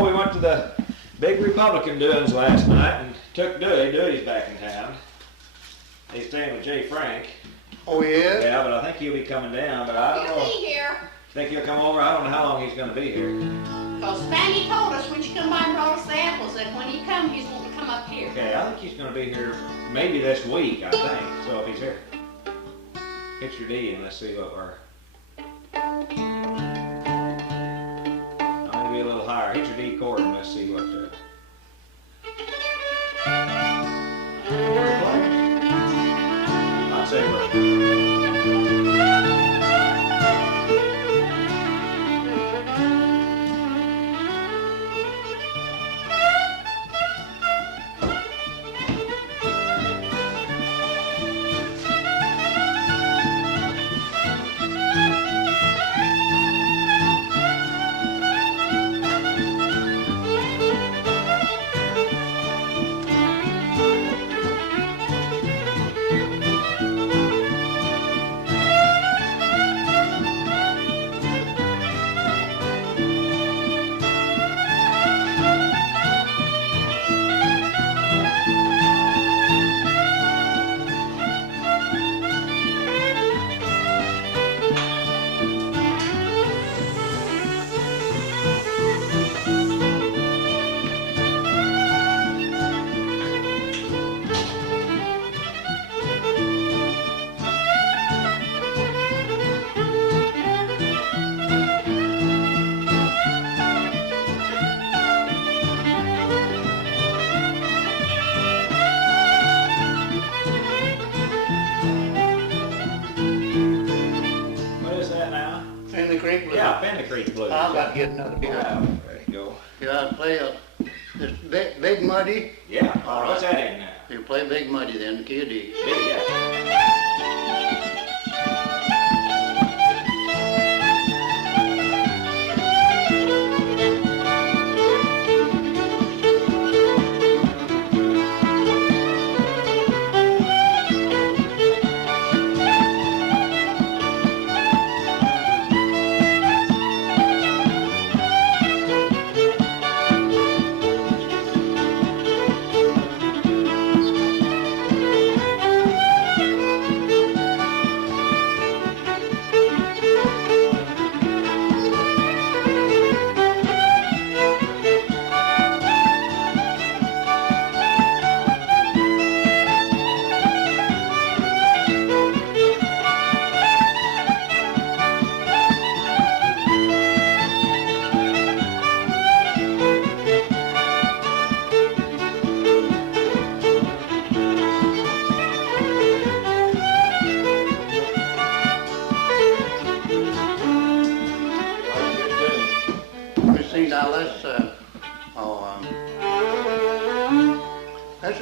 Oh, we went to the big Republican doings last night and took Dewey. Dewey's back in town. He's staying with Jay Frank. Oh, he is? Yeah, but I think he'll be coming down, but I don't know. He'll be here. Think he'll come over? I don't know how long he's gonna be here. Because Fanny told us when she come by and brought us the apples that when he comes, he's going to come up here. Okay, I think he's gonna be here maybe this week, I think. So if he's here, hit your D and let's see what we're. Maybe a little higher. Hit your D chord and let's see what the. Where he playing? I'd say we're. I'll about to get another beer. Oh, there you go. Yeah, I play this big Muddy. Yeah. All right. What's that in now? You play Big Muddy then, the key of D. Big, yeah.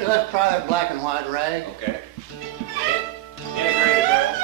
Let's try that black and white rag. Okay. Integrated rag.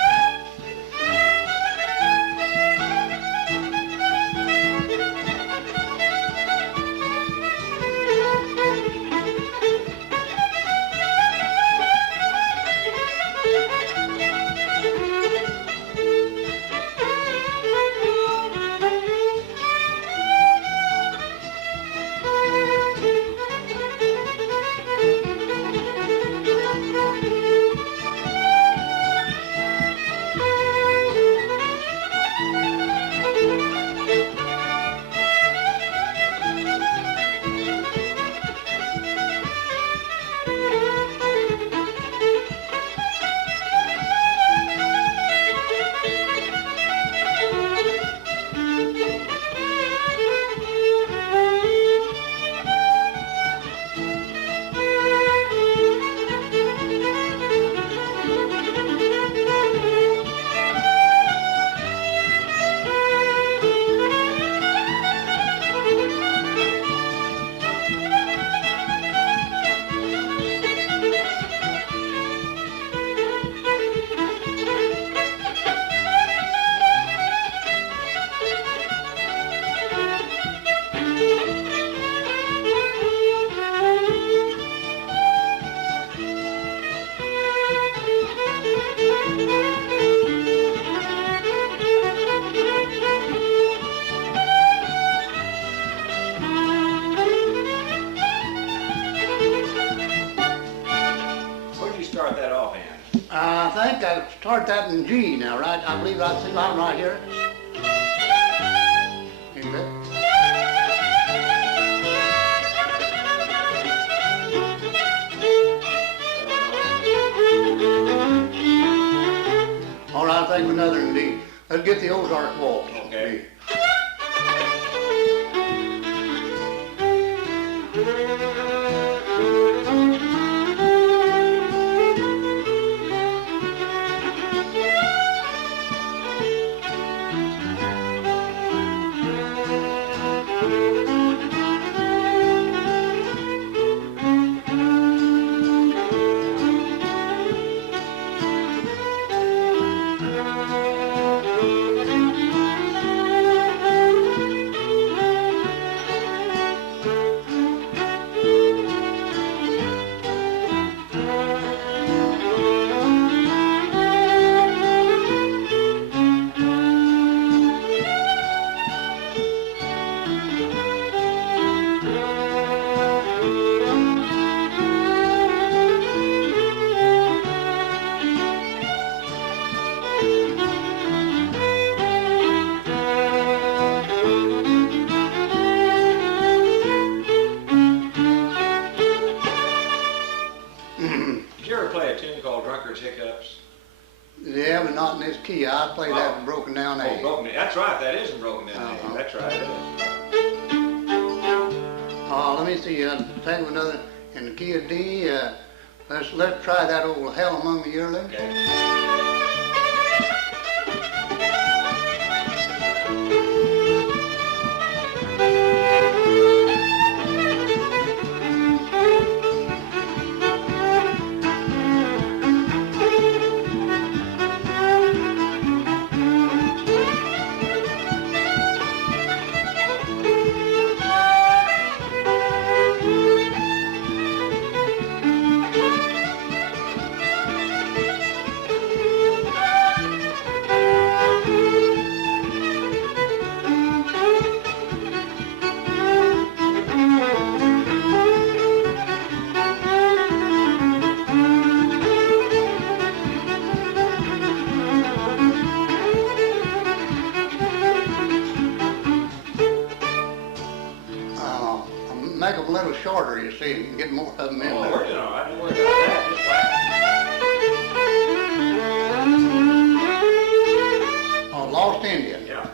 I think I start that in G now, right? I believe I see I'm right here. Ain't that? All right, I think another in D. Let's get the Ozark Waltz. Okay. Hiccups. Yeah, but not in this key. I play that in broken down A. Oh, broken. That's right. That is in broken down A. That's right. It is. Let me see. Think of another in the key of D. Let's try that old Hell Among the Yearlings. Okay. Make them a little shorter, you see, and get more of them in there. We're doing all right. Don't worry about that. Just whack. Oh, Lost Indian. Yeah.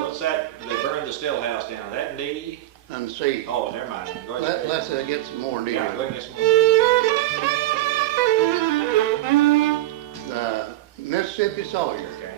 What's that? They burned the still house down. That in D? And C. Oh, never mind. Go ahead. Let's get some more in D. Yeah, go ahead and get some more. The Mississippi Sawyer. Okay.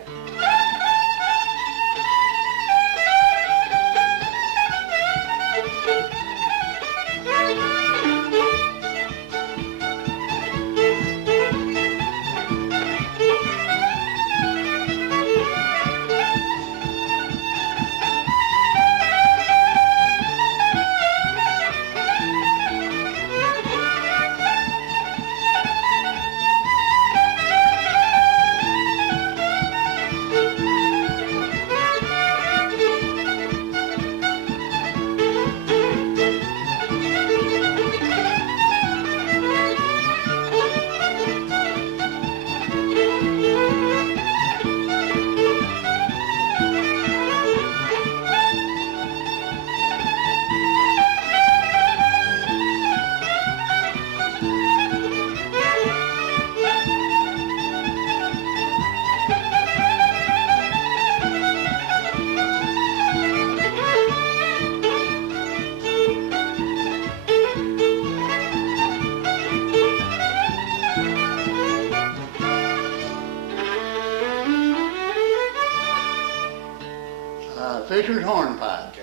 Fisher's Hornpipe.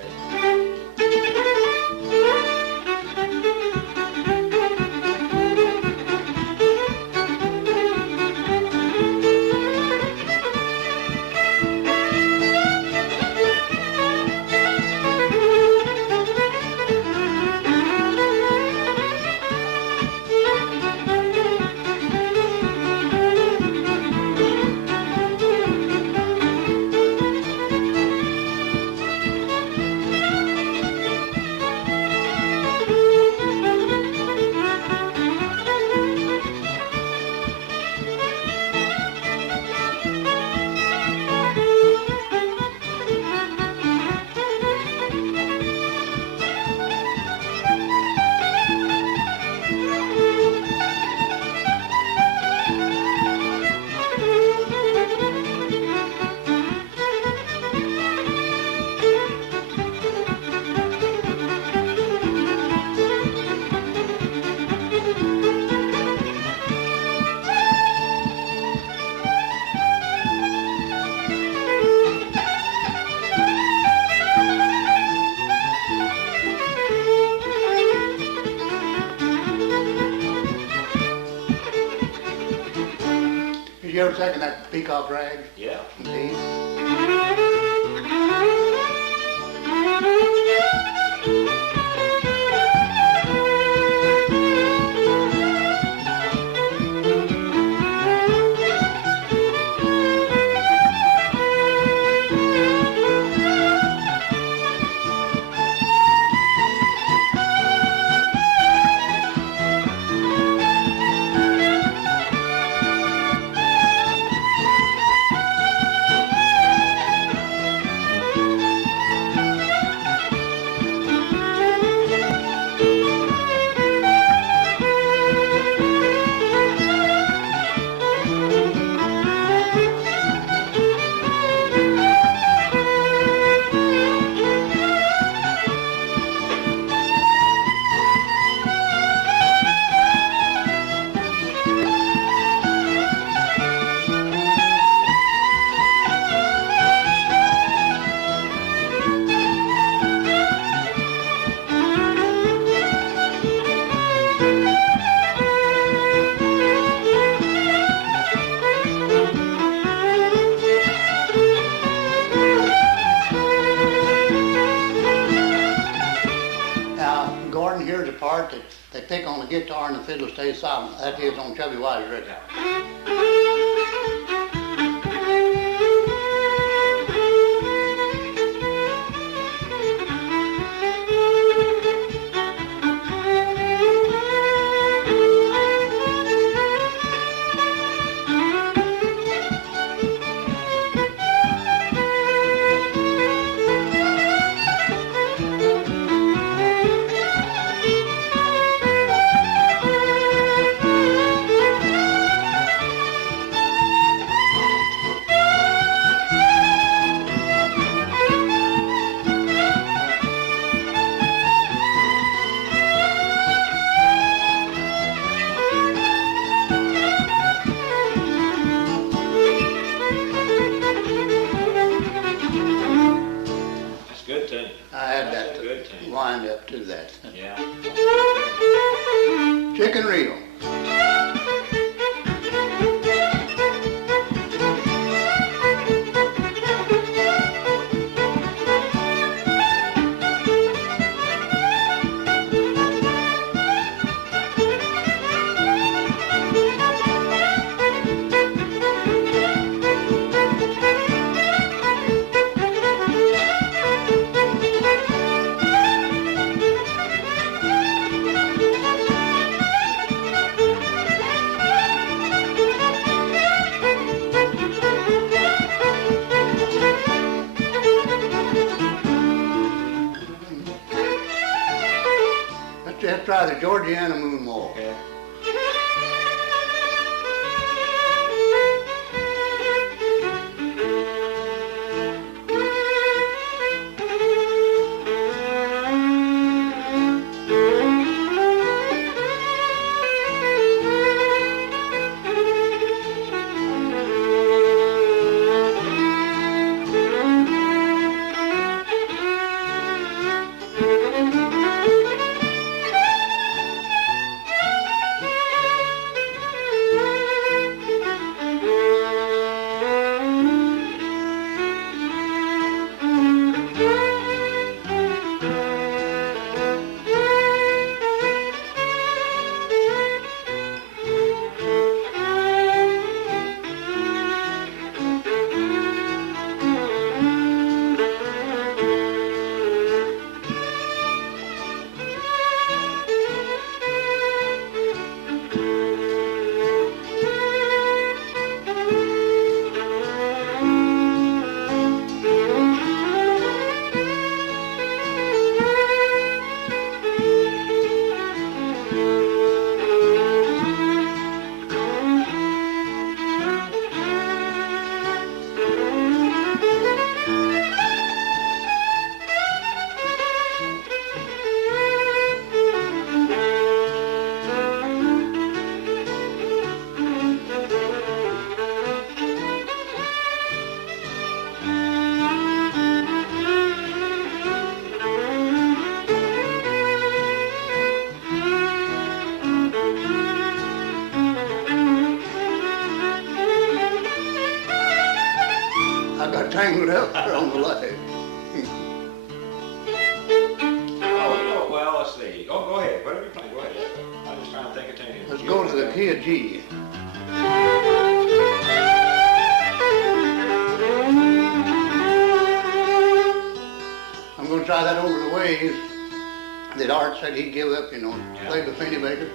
Did you ever second that Peacock Rag? Yeah. Indeed. Here's the part that they pick on the guitar and the fiddle stays silent. That is on Chubby White's record. Wind up to that. Yeah. Chicken reel. Let's try the Georgiana Moon walk. Okay. tangled up there on the leg. Oh, you know, well, let's see. Oh, go ahead. Whatever you play, go ahead. I'm just trying to think of things. Let's go to the key of G. I'm going to try that over the ways that Art said he'd give up, you know, play the Finley Baker.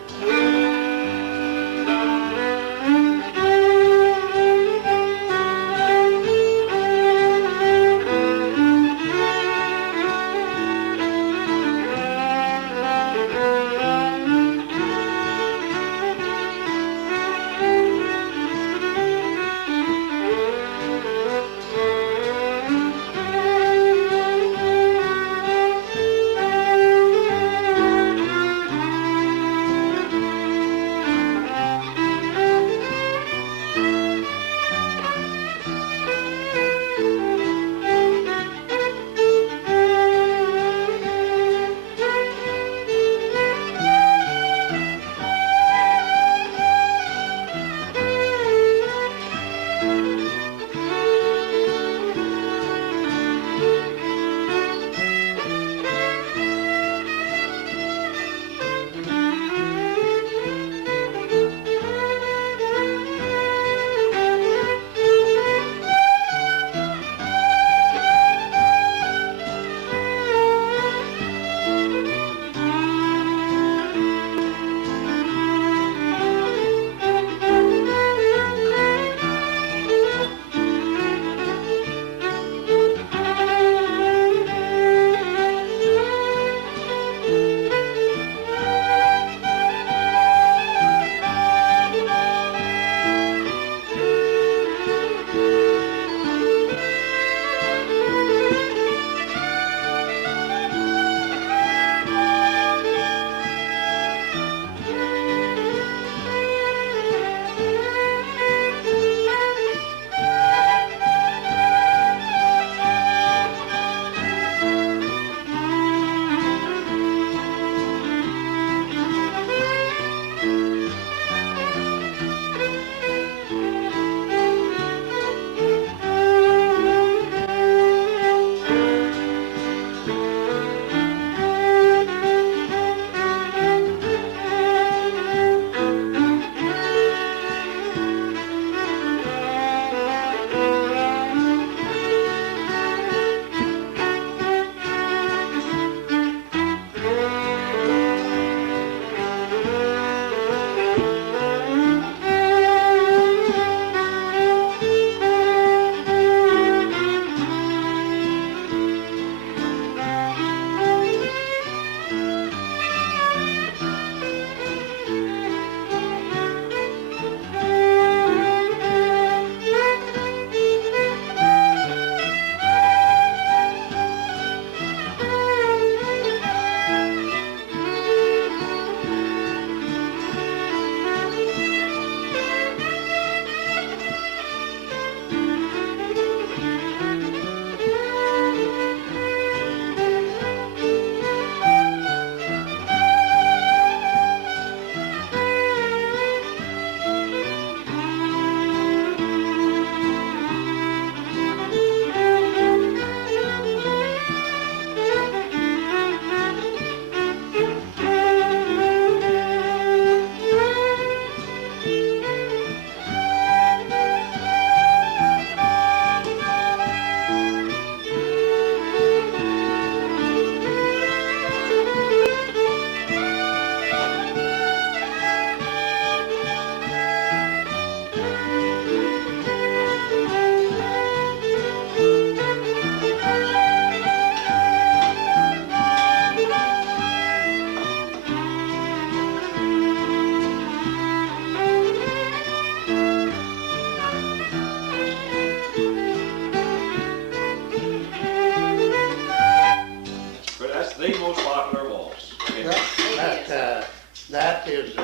That is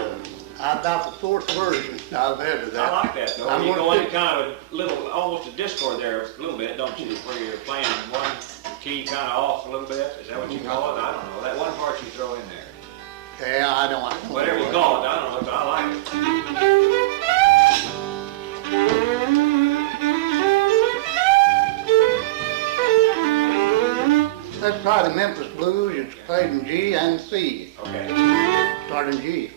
about the fourth version I've had of that. I like that though. You go into kind of a little, almost a discord there a little bit, don't you? Where you're playing one key kind of off a little bit. Is that what you call it? I don't know. That one part you throw in there. Yeah, I don't Whatever you call it, I don't know, but I like it. try the Memphis Blues. It's played in G and C. Okay. Start in G.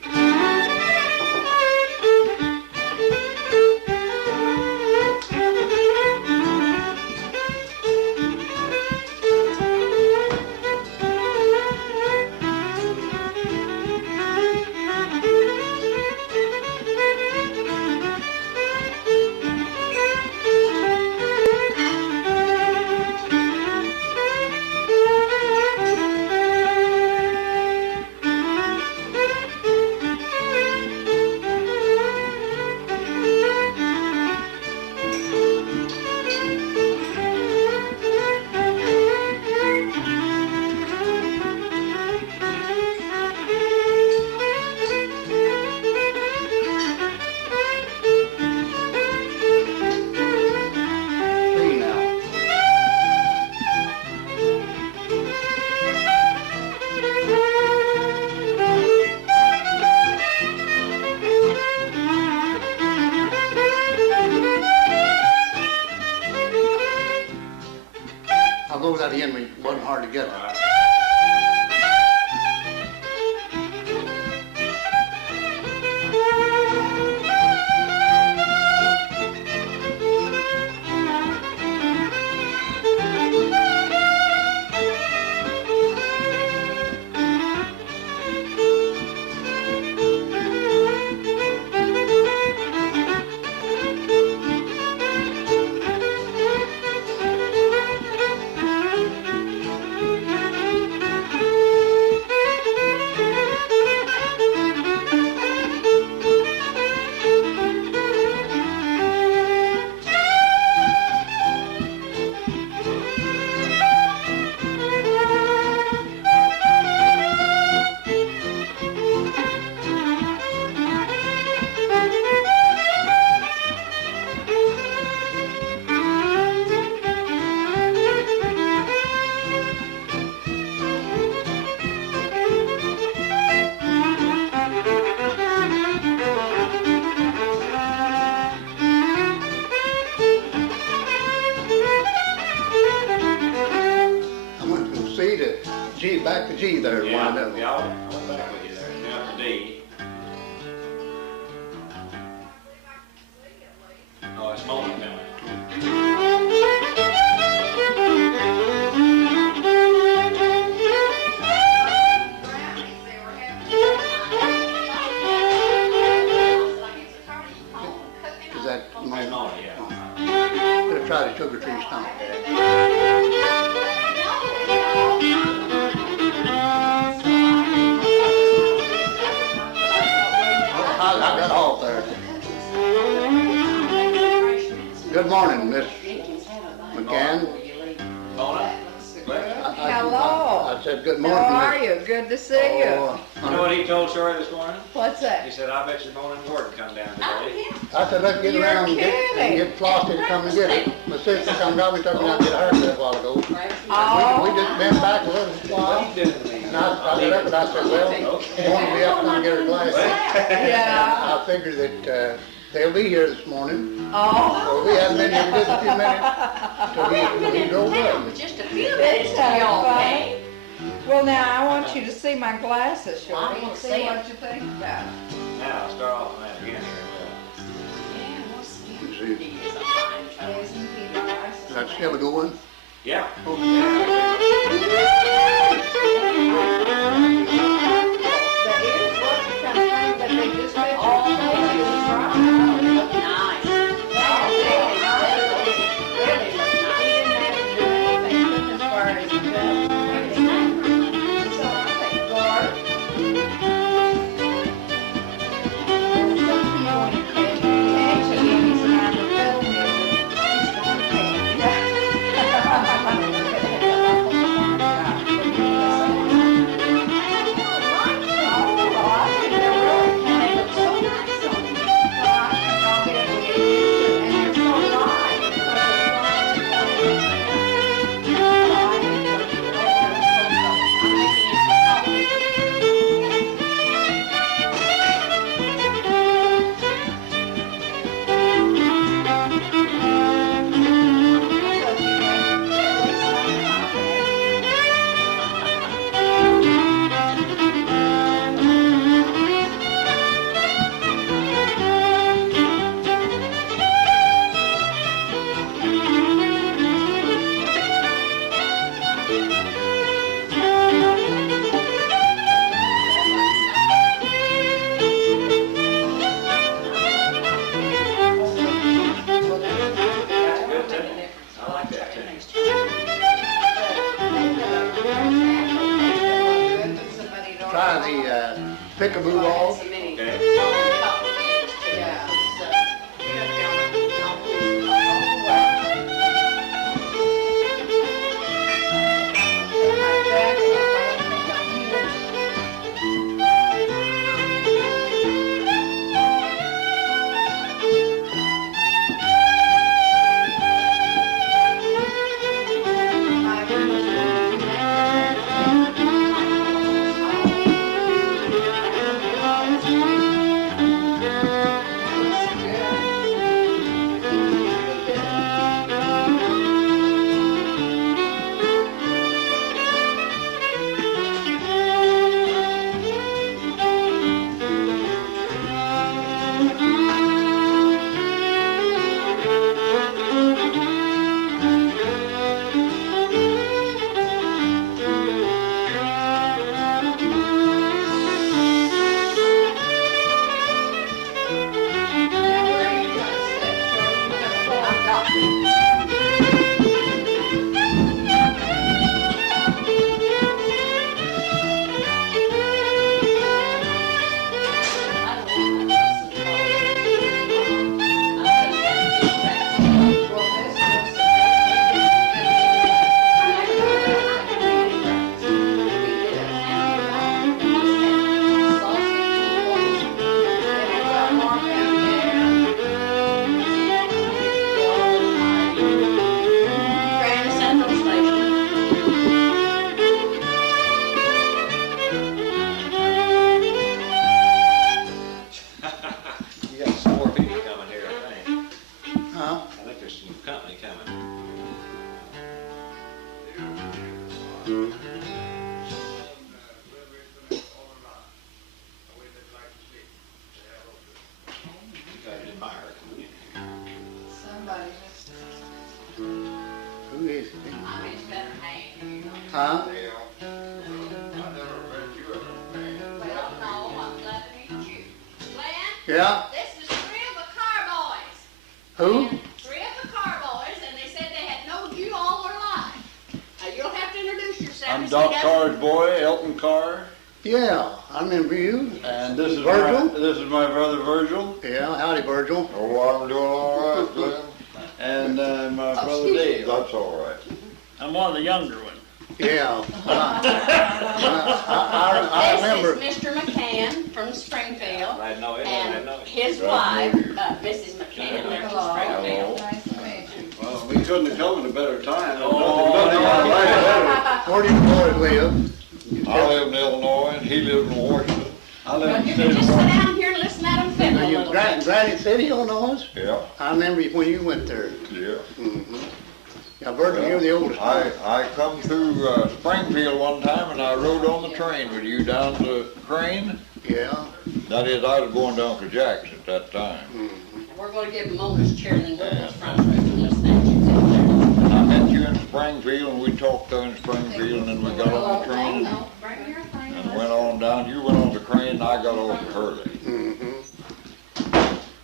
Go that in, it wasn't hard to get. All right. Back to G there, Yeah, wind up. yeah, I went back with you there. Now to D. Oh, it's Mona coming. Is that It's Mona, yeah. Let's try the sugar tree stomp. I got off there. Good morning, Miss McCann. Mona? Hello. I said good How morning. are you? Good to see you. You know what he told Sawyer this morning? What's He that? said, I bet you Mona and Gordon come down today. I said, let's get You're around and kidding. get Flossie to come and get it. My sister come down, we took me out to get a haircut a while ago. Oh. We just been back a little What while. are you doing to me? And I got up and I said, well, I want to be up and get her glasses. Yeah. I figured that they'll be here this morning. Oh. So we haven't been here but just a few minutes till he drove up. Just a few It's minutes, kind of y'all, fun. okay? Well, now I want you to see my glasses, I Shorty, wanna and see see 'em. what you think about it. Now, start off on that again here. Yeah, we'll see. See. He is a fine fellow. Isn't he the nicest Is that man? still a good one? Yeah. That is what you come from, but they just made all pages right. Nice. peekaboo balls. So many Okay. complicated to Yeah, do. so, you know, my back, Grand Central Station. You got some more people coming here, I think. Huh? I think there's some company coming. You guys admire it. somebody just. Who is it? I mean, it's better hang. Huh? Well, no, I'm glad to meet you. Glenn, Yeah? this is three of the car boys. Who? And three of the car boys, and they said they had known you all their life. Now, you'll have to introduce yourself. I'm Mr. Doc Dustin. Carr's boy, Elton Carr, Yeah, I remember you. and this is Virgil? my brother Virgil, Yeah, howdy, Virgil. Oh, I'm doing all right, Glenn. and my brother excuse me. Dave. That's all right. I'm one of the younger ones. Yeah. I remember. This is Mr. McCann from Springfield, I know it, I and know it. his Glad wife, to meet Mrs. McCann, they're from Hello. Springfield. Nice to meet you. Well, we couldn't have come at a better time. Oh, Nothing yeah. like Where do you boys live? I live in Illinois and he lives in Washington. I live in You the can just sit city. down here and listen at them fiddle a You little bit. Granite City, Illinois? Yeah, I remember when you went there. yeah. Mm-hmm. Now, Virgil, you're the oldest one. I come through Springfield one time and I rode on the train with you down to Crane. Yeah. That is, I was going down to Jackson at that time. And we're gonna give him on this chair and then go to the front room and listen at you sit there. I met you in Springfield and we talked there in Springfield and then we got on the train and No, bring your thing. went on down. You went on the Crane and I got off at Hurley. Mm-hmm.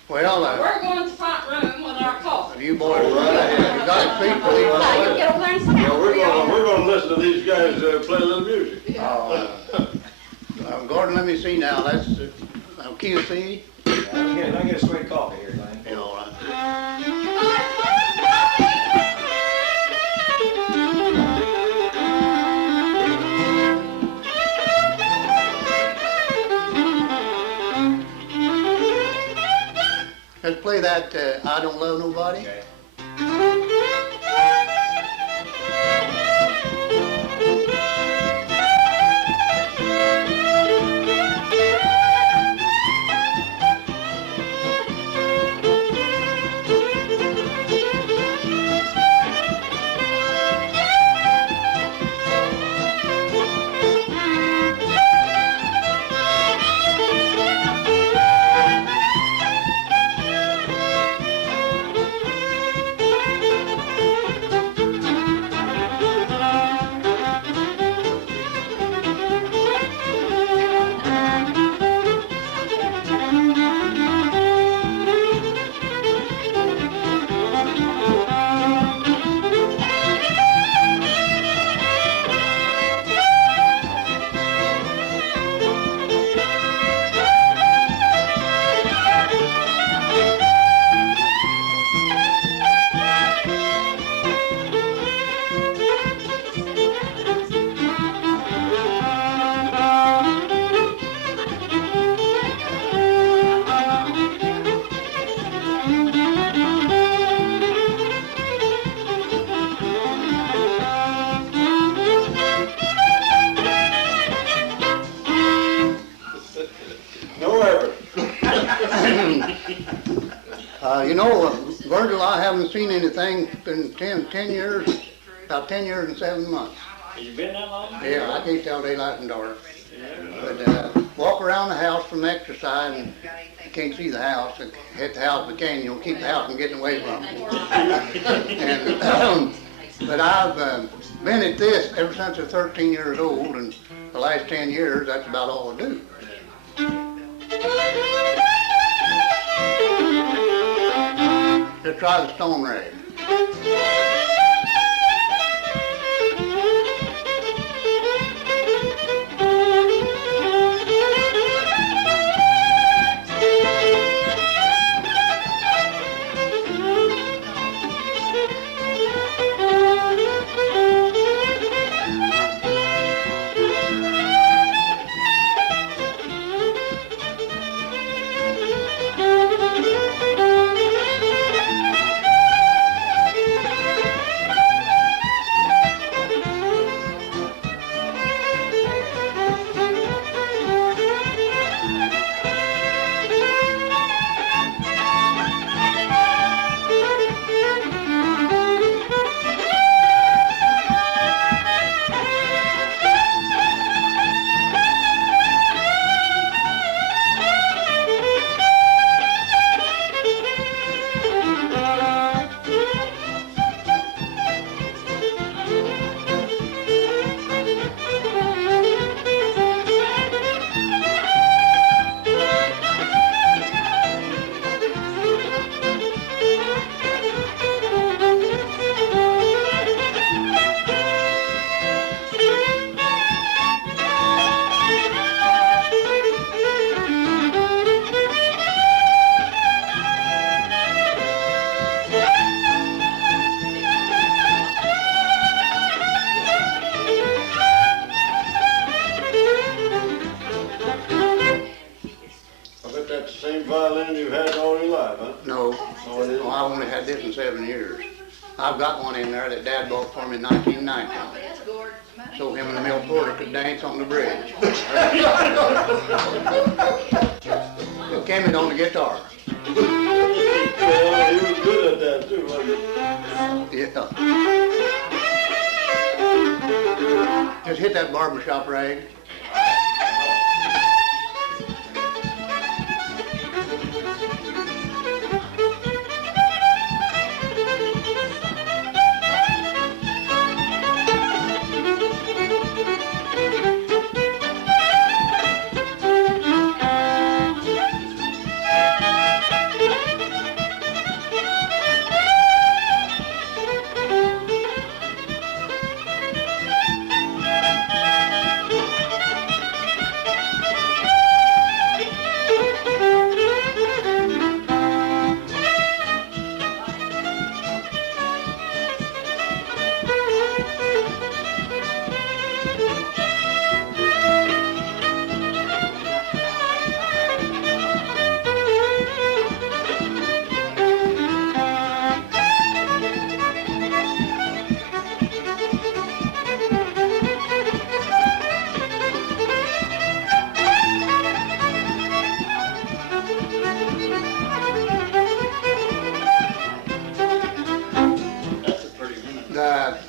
Well, We're going to the front room with our coffee. you boys, All right. you got to speak for these Now, you boys. get over there and sit Yeah, down. we're gonna listen to these guys play a little music. Gordon, let me see now. That's key of C. I get a sweet coffee here, Glenn. Yeah, all right. Let's play that I Don't Love Nobody. Okay. know, Virgil, I haven't seen anything in 10 years, about 10 years and 7 months. Has you been that long? Yeah, I can't tell daylight from dark. But walk around the house from exercise and you can't see the house. Hit the house if you can, you'll keep the house from getting away from it. And, but I've been at this ever since I was 13 years old, and the last 10 years, that's about all I do. Let's try the stone rag. I've got one in there that Dad bought for me in 1990. So him and the mill porter could dance on the bridge. It came in on the guitar. Well, he was good at that too, wasn't he? Yeah. Just hit that barbershop rag.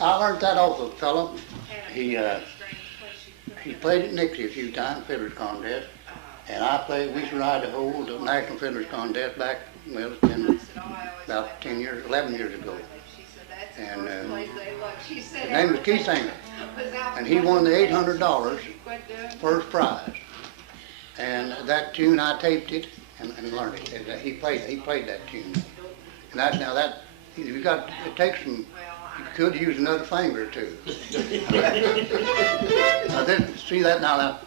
I learned that off of a fellow. He played at Nixie a few times, fiddler's contest, and I played. We used to ride the whole national fiddler's contest back. Well, it's been about 10 years, 11 years ago. And his name was Keith Singer, and he won the $800 first prize. And that tune, I taped it and learned it. And he played that tune. And you got, it takes some. You could use another finger or two. Now then, see that now.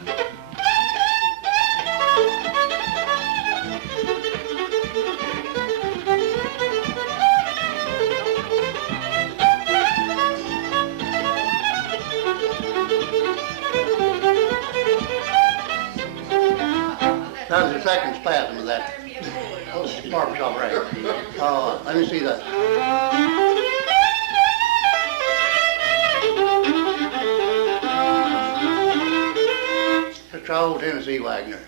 That was the second spasm of that. Oh, barbershop rag. Let me see that. Let's try old Tennessee Wagner.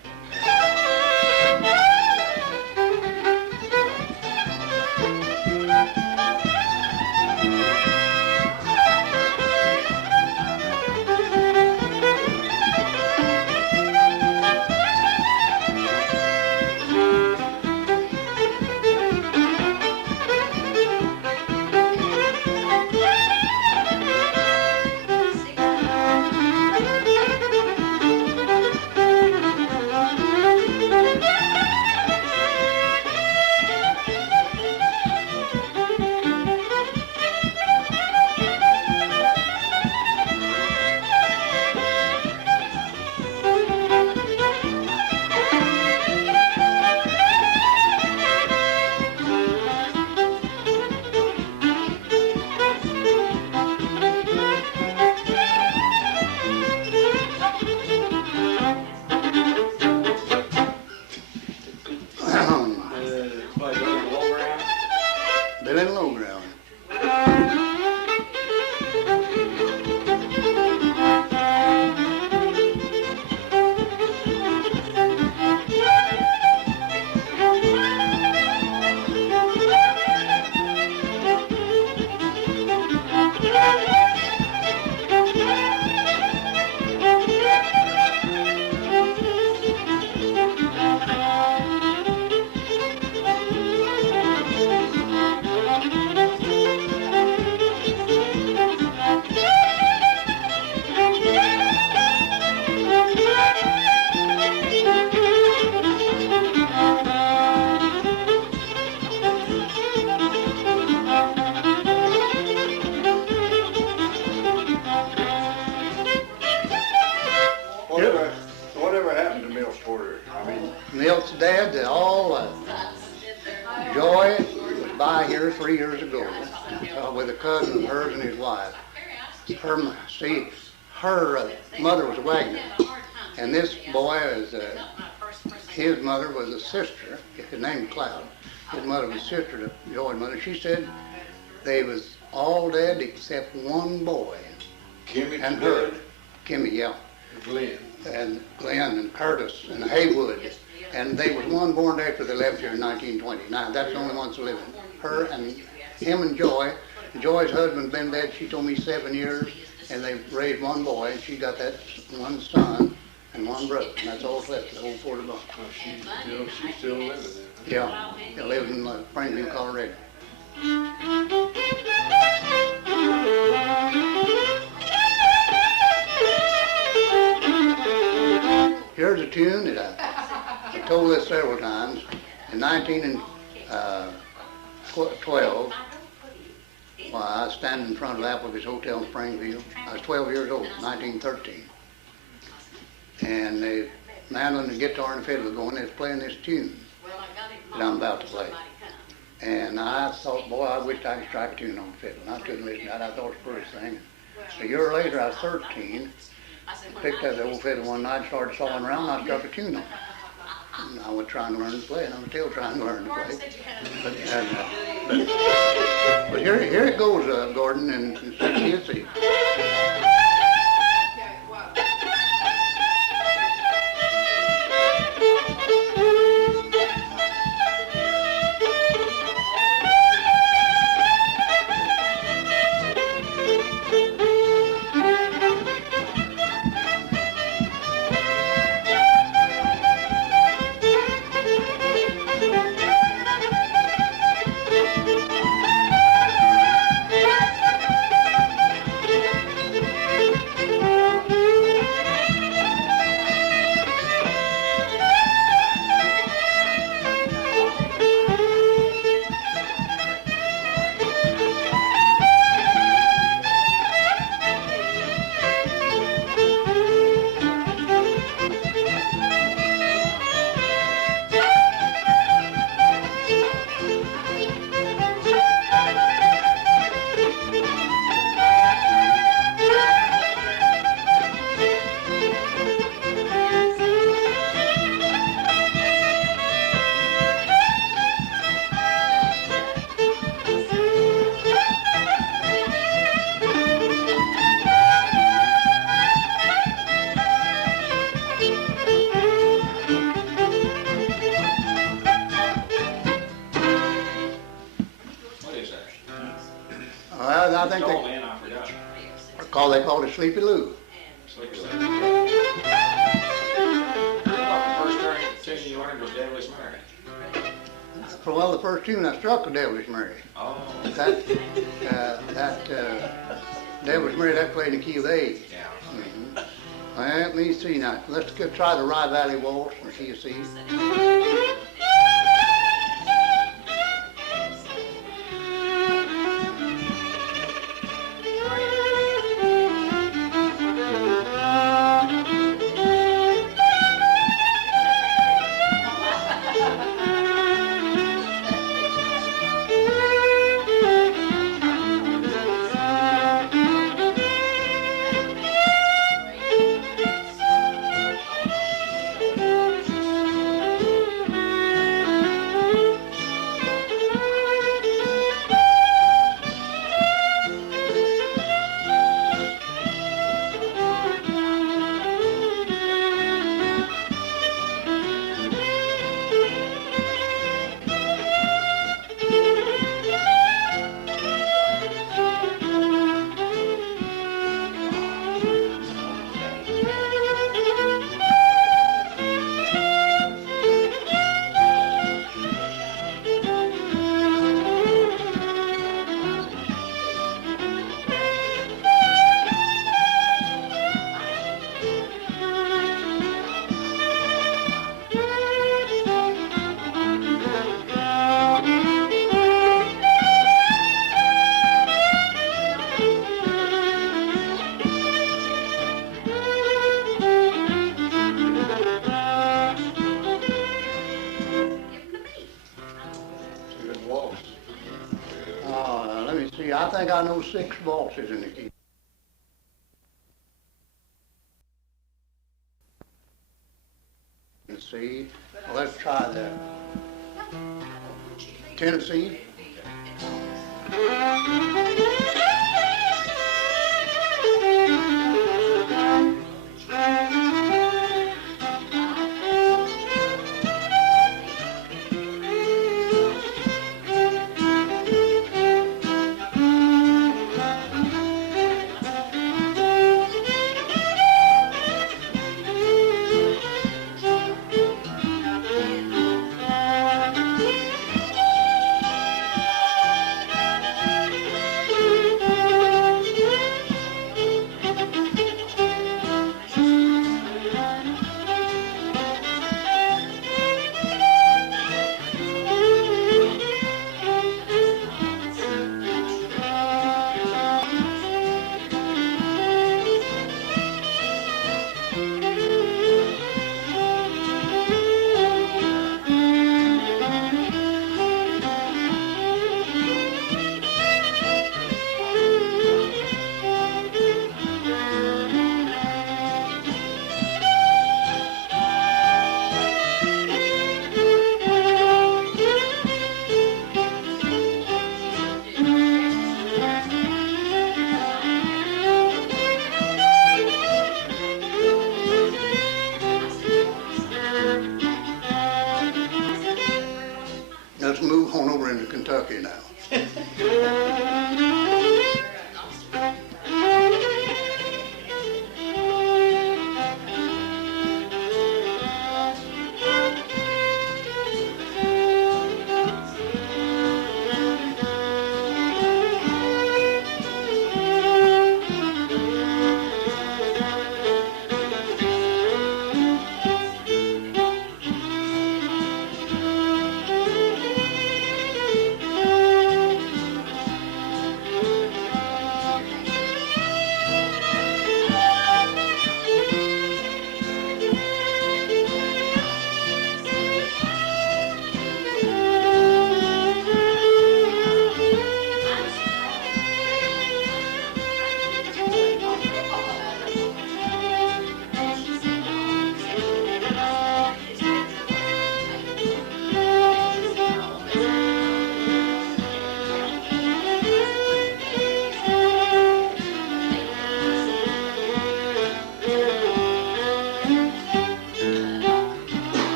Still in low ground. Whatever happened to Mills Porter? I mean, Milt's dad, they all, Joy was by here 3 years ago with a cousin of hers and his wife. Her mother was a Wagner, and this boy is, his mother was a sister, his name was Cloud. His mother was sister to Joy's mother. She said they was all dead except one boy. Kimmy And her, Kimmy, yeah. Glen. And Glen and Curtis and Haywood, and they was one born after they left here in 1920. Now that's the only ones living. Her and him and Joy. Joy's husband been dead, she told me 7 years, and they raised one boy, and she got that one son and one brother, and that's all left, the whole 40 bucks. She's still living there. Yeah, they live in Springfield, Colorado. Here's a tune that I told this several times. In 1912, while I was standing in front of Applebee's Hotel in Springfield, I was 12 years old, 1913. And the mandolin, the guitar, and the fiddle were going, they was playing this tune that I'm about to play. And I thought, boy, I wished I could strike a tune on the fiddle. And I couldn't listen to that. I thought it was pretty singing. A year later, I was 13. Picked up the old fiddle one night, started sawing around, and I struck a tune on it. And I was trying to learn to play, and I'm still trying to learn to play. But here it goes, Gordon, and you'll see. I think they call it Sleepy Lou. Sleepy Lou. The first tune you learned was Devilish Mary. Well, the first tune I struck was Devilish Mary. Oh. That Devilish Mary, that played in the key of A. Yeah. Mm-hmm. Let me see now. Let's try the Rye Valley Waltz and key of C. I think I know 6 waltzes in the key. Let's see. Let's try the Tennessee. Let's move on over into Kentucky now.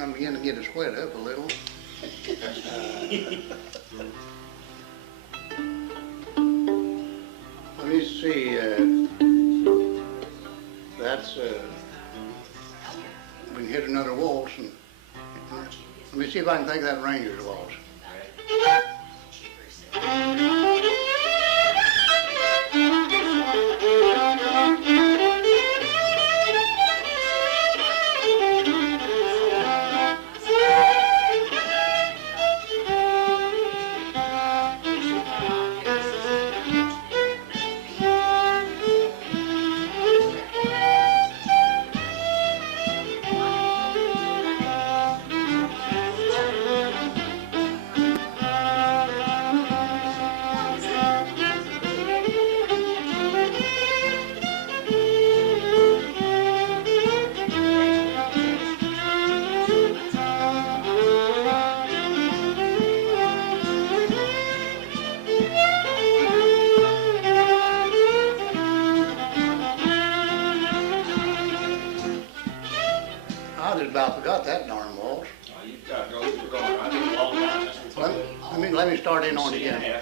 I'm beginning to get a sweat up a little. Let me see, that's, we can hit another waltz and, let me see if I can think of that Ranger's waltz. I just about forgot that darn waltz. Oh, you've got to go, you're going, I think, a long time since we played. Let me start in on it again. Yeah.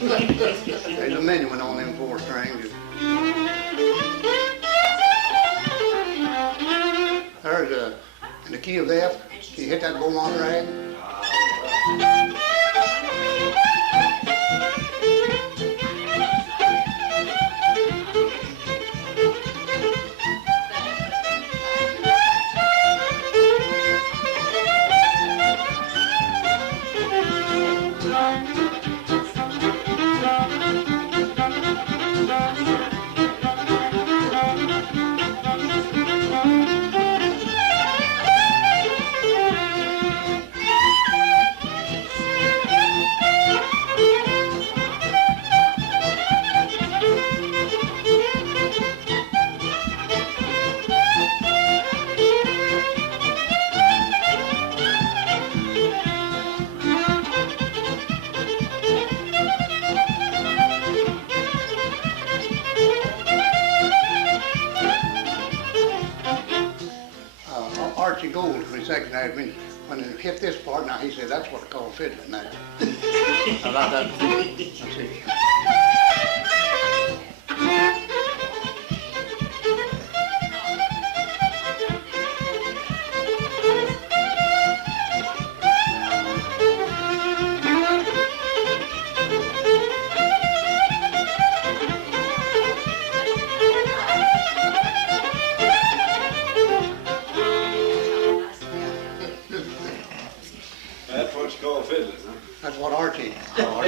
There's a minuet on them 4 strings. There's a, in the key of F, you hit that Beaumont rag. When it hit this part, now he said that's what I call fiddling now. How about that? Let's see. That's what you call fiddling, huh? That's what Archie Gold.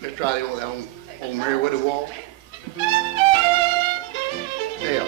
Let's try the old Merriweather Waltz. Yeah.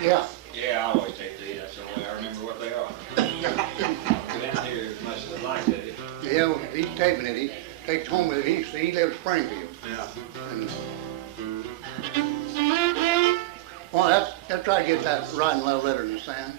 Yeah. Yeah, I always take these, that's the only way I remember what they are. I didn't hear as much as I liked it. Yeah, well, he's taping it. He takes home with it. He lives in Springfield. Yeah. And, well, let's try to get that riding level letter in the sand.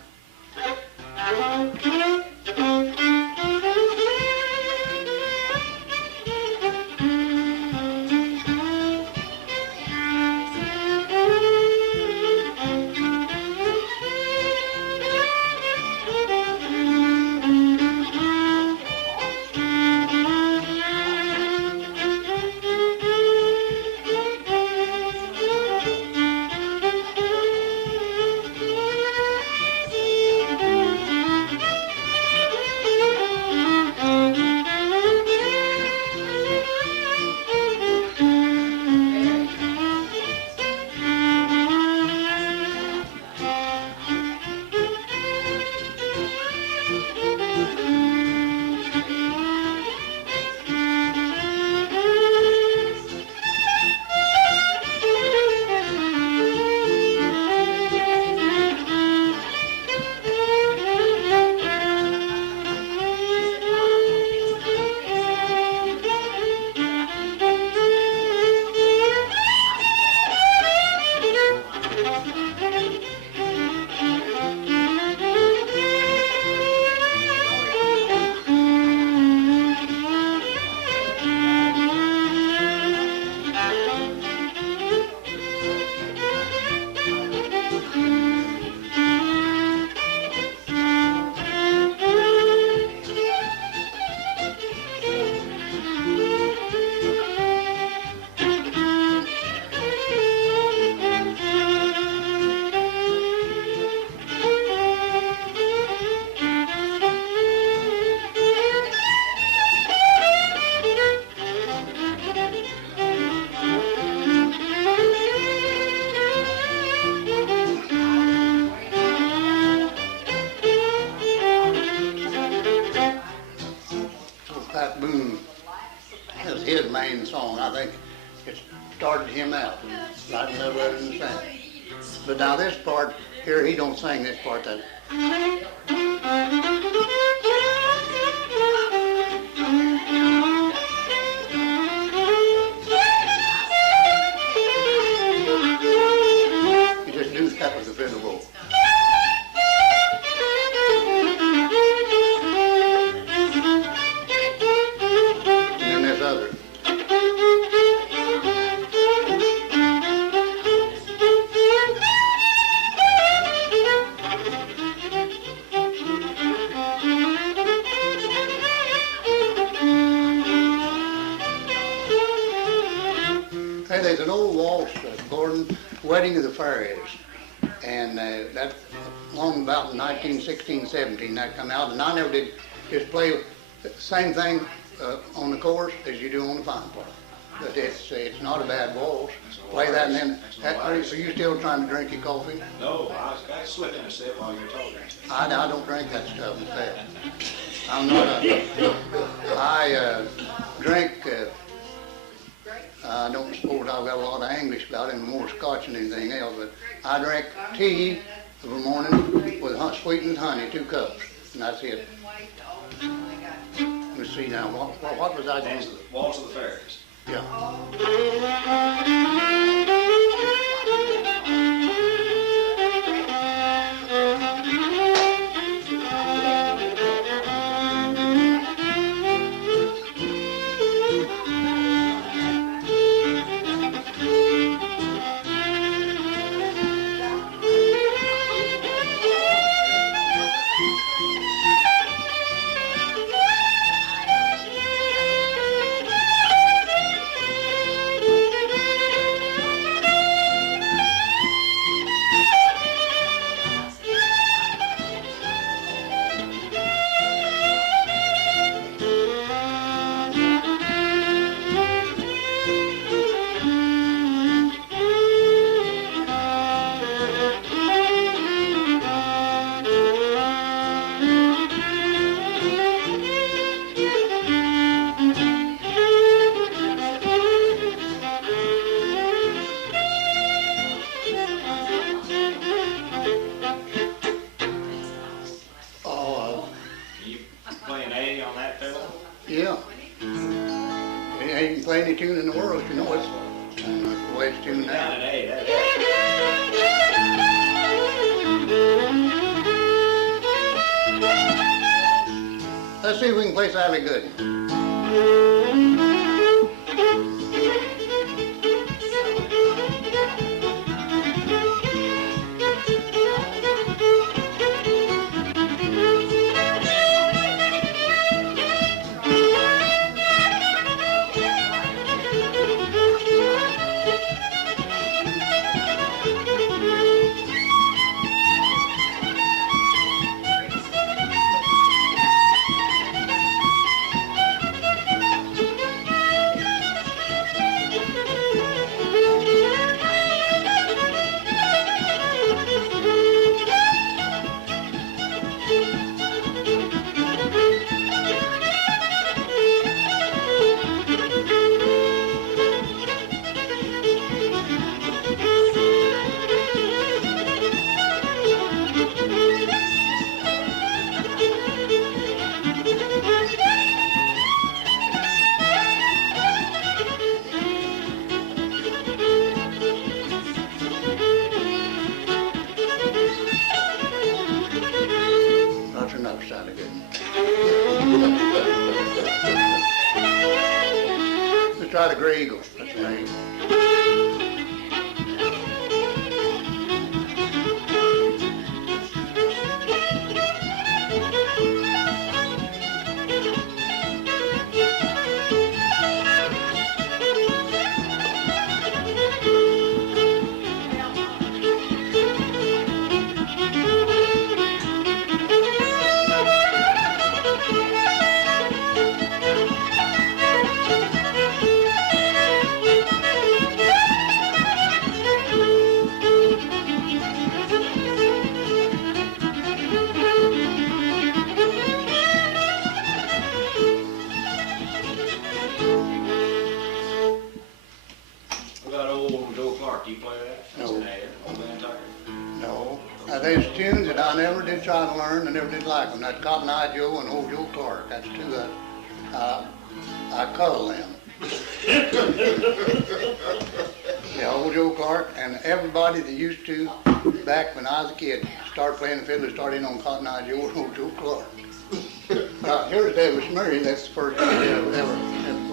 Hornpipe Boom is his main song. I think it started him out, right in the letter in the sand. But now this part here, he don't sing this part. That he just do that with the fiddle bow. And then this other. Hey, there's an old waltz, Gordon, Wedding of the Fairies, and that long about in 1916, 17 that come out, and I never did just play the same thing on the chorus as you do on the fine part. But it's not a bad waltz. Play that and then, are you still trying to drink your coffee? No, I slip in a sip while you're talking. I don't drink that stuff in fact. I'm not I drink, I don't suppose I've got a lot of English about it, more Scotch than anything else, but I drink tea of a morning with sweetened honey, 2 cups, and that's it. Let's see now, what was I doing? Waltz of the Fairies. Yeah. Yeah. You can play any tune in the world if you know it. That's the way it's tuned now. Let's see if we can play Sally Good. Try the Grey Eagle. That's the name. What about old Joe Clark? Do you play that? No. Cincinnati, old band tucker? No. There's tunes that I never did try to learn, I never did like them. That Cotton Eye Joe and old Joe Clark. That's two that I cuddle them. Yeah, old Joe Clark and everybody that used to, back when I was a kid, start playing the fiddle, starting on Cotton Eye Joe and old Joe Clark. Here's Davis Murray, that's the first kid I ever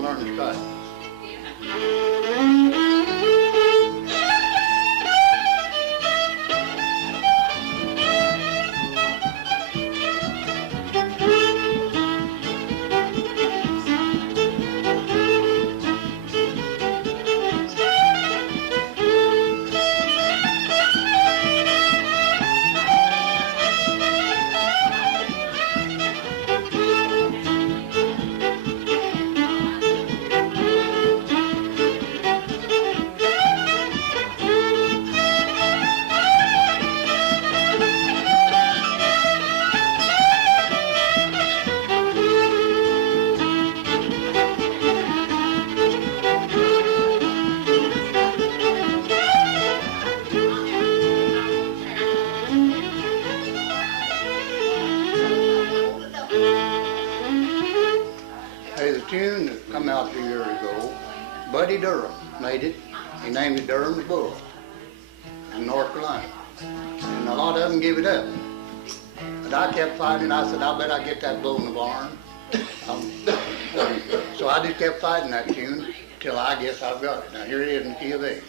learned to strike. Tune that come out 2 years ago, Buddy Durham made it. He named it Durham's Bull in North Carolina. And a lot of them give it up. But I kept fighting. I said, I bet I get that bull in the barn. So I just kept fighting that tune till I guess I've got it. Now here it is in the key of A.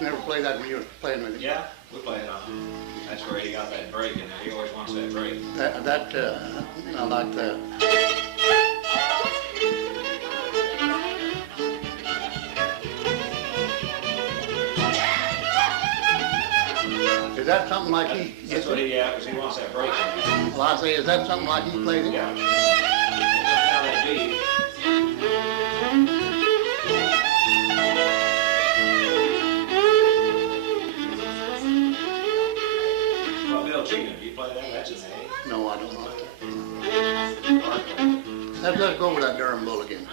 Never play that when you were playing with him. Yeah, we play it on. That's where he got that break, and he always wants that break. I like that. Is that something like he? That's what he, yeah, because he wants that break. Well, I say, is that something like he played it? Yeah. That's how that be. No, I don't know. Let's go over that Durham bull again.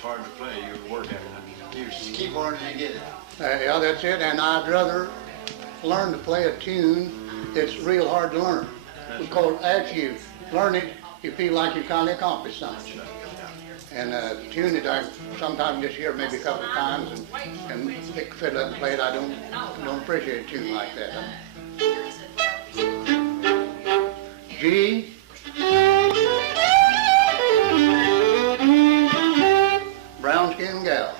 Hard to play, you work at it. You just keep learning to get it. Yeah, that's it. And I'd rather learn to play a tune that's real hard to learn. Because as you learn it, you feel like you kind of accomplished something. And a tune that I sometimes just hear maybe a couple of times and pick the fiddle up and play it, I don't appreciate a tune like that. G. Brown skin gal.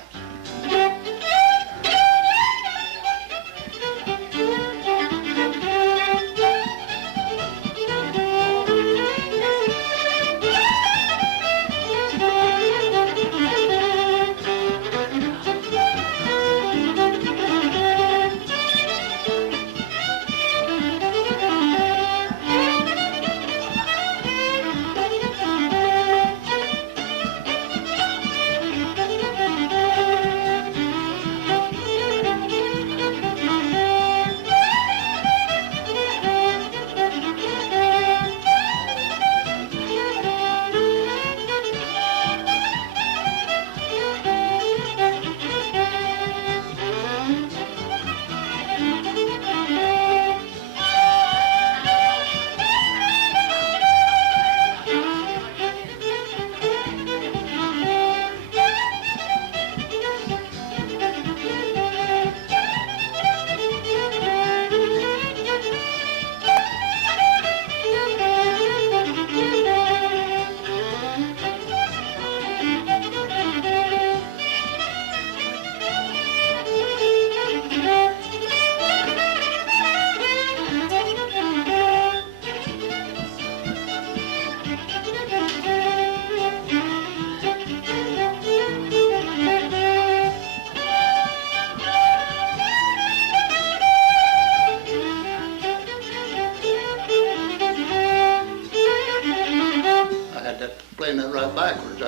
saying that right backwards.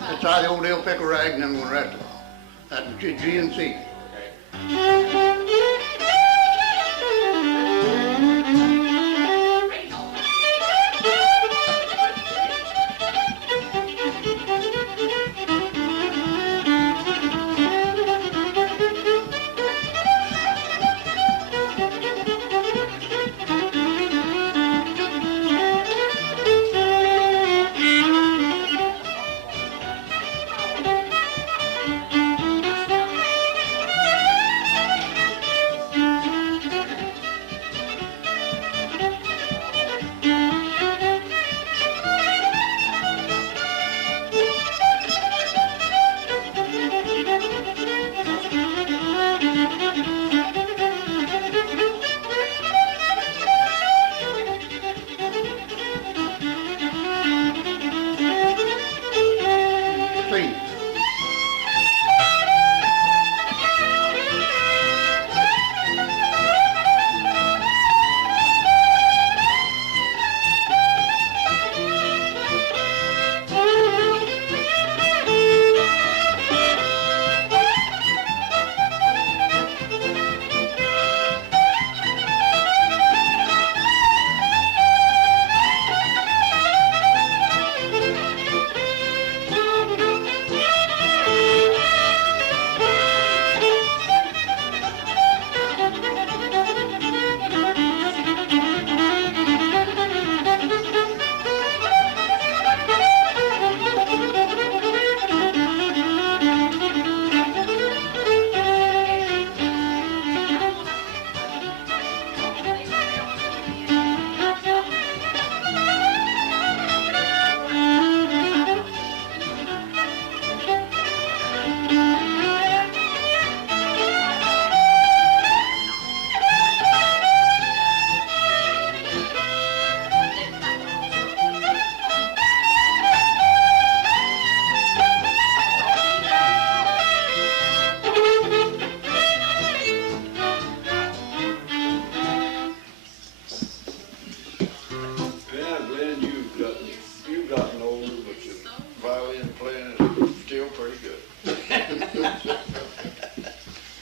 Let's try the old Peacock Rag and then we'll rest of them. That's G and C.